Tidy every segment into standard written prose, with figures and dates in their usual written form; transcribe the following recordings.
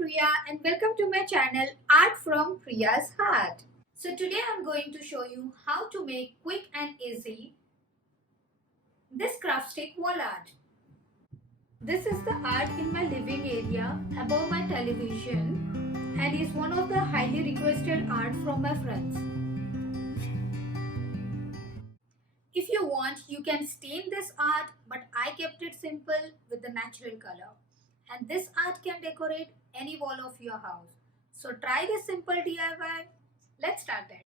Priya and welcome to my channel Art from Priya's Heart. So today I'm going to show you how to make quick and easy this craft stick wall art. This is the art in my living area above my television and is one of the highly requested art from my friends. If you want, you can stain this art, but I kept it simple with the natural color. And this art can decorate any wall of your house. So try this simple DIY. Let's start it.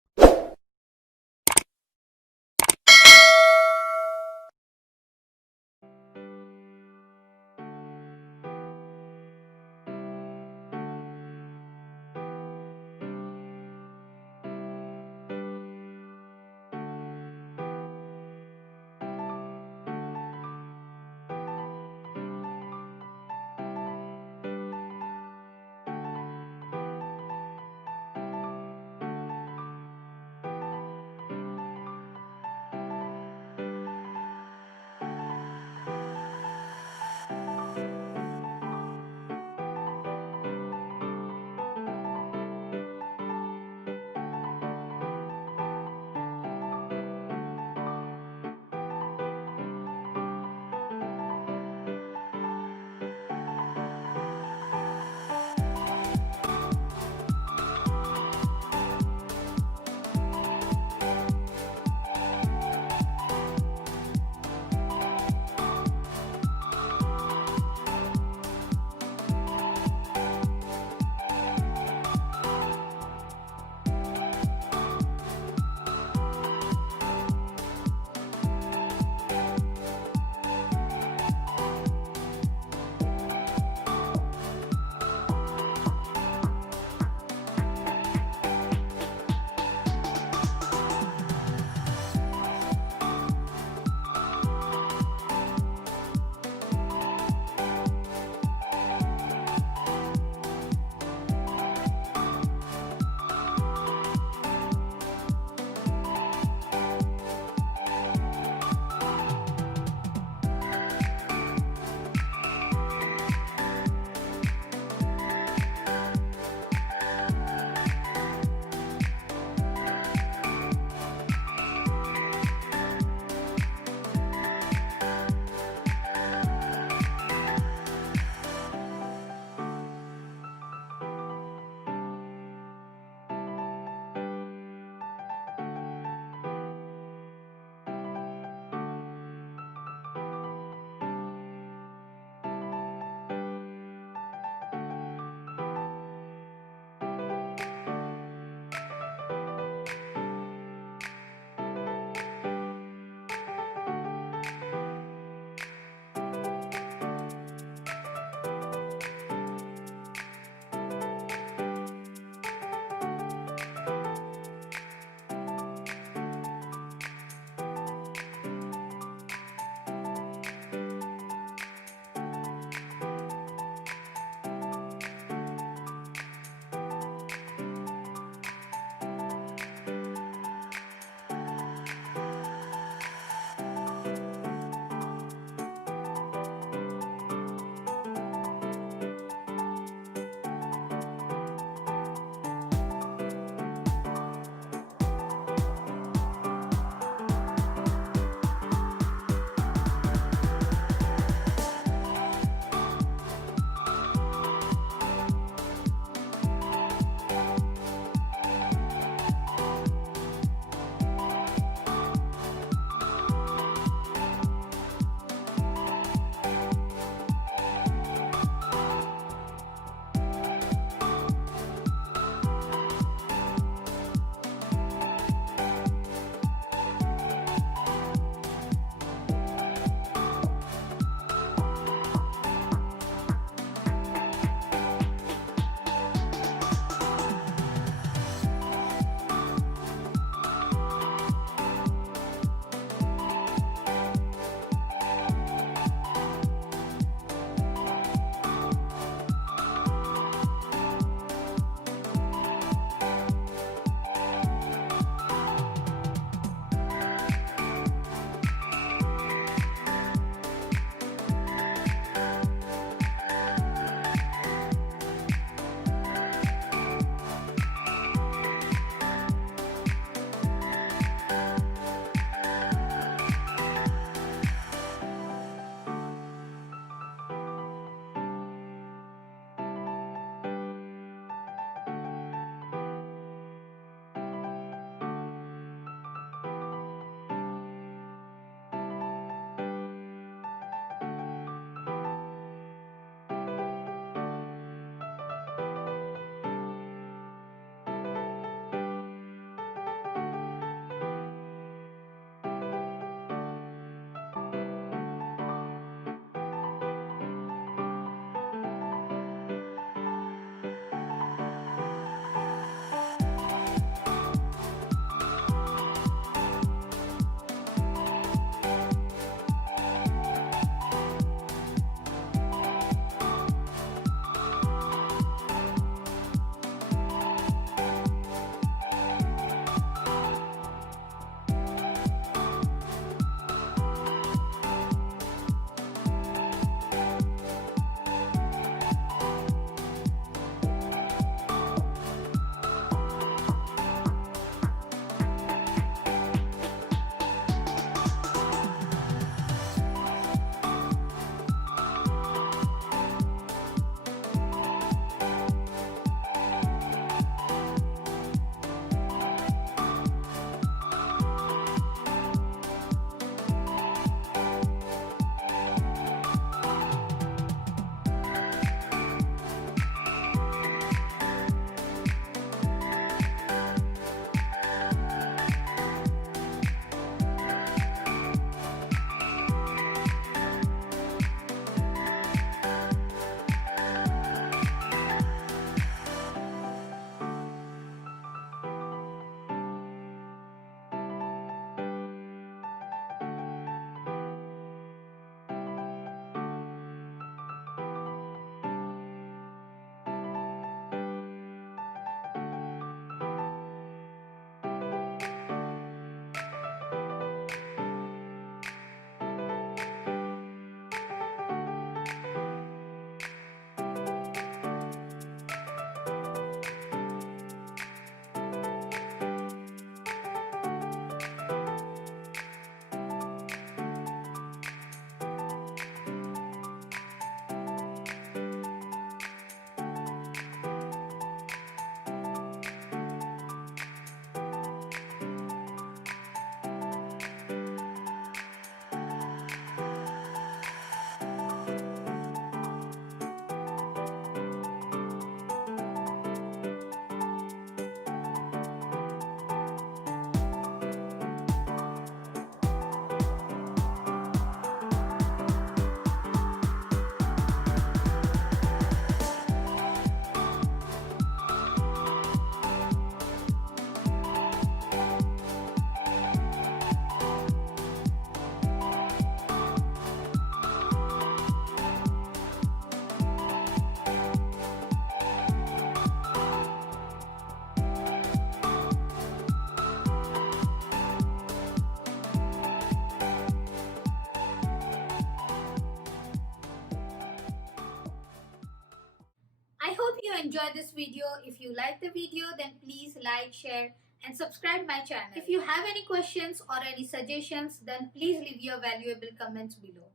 you enjoyed this video. If you like the video, then please like, share and subscribe my channel. If you have any questions or any suggestions, then please leave your valuable comments below.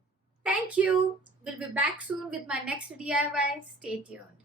Thank you. We'll be back soon with my next DIY. Stay tuned.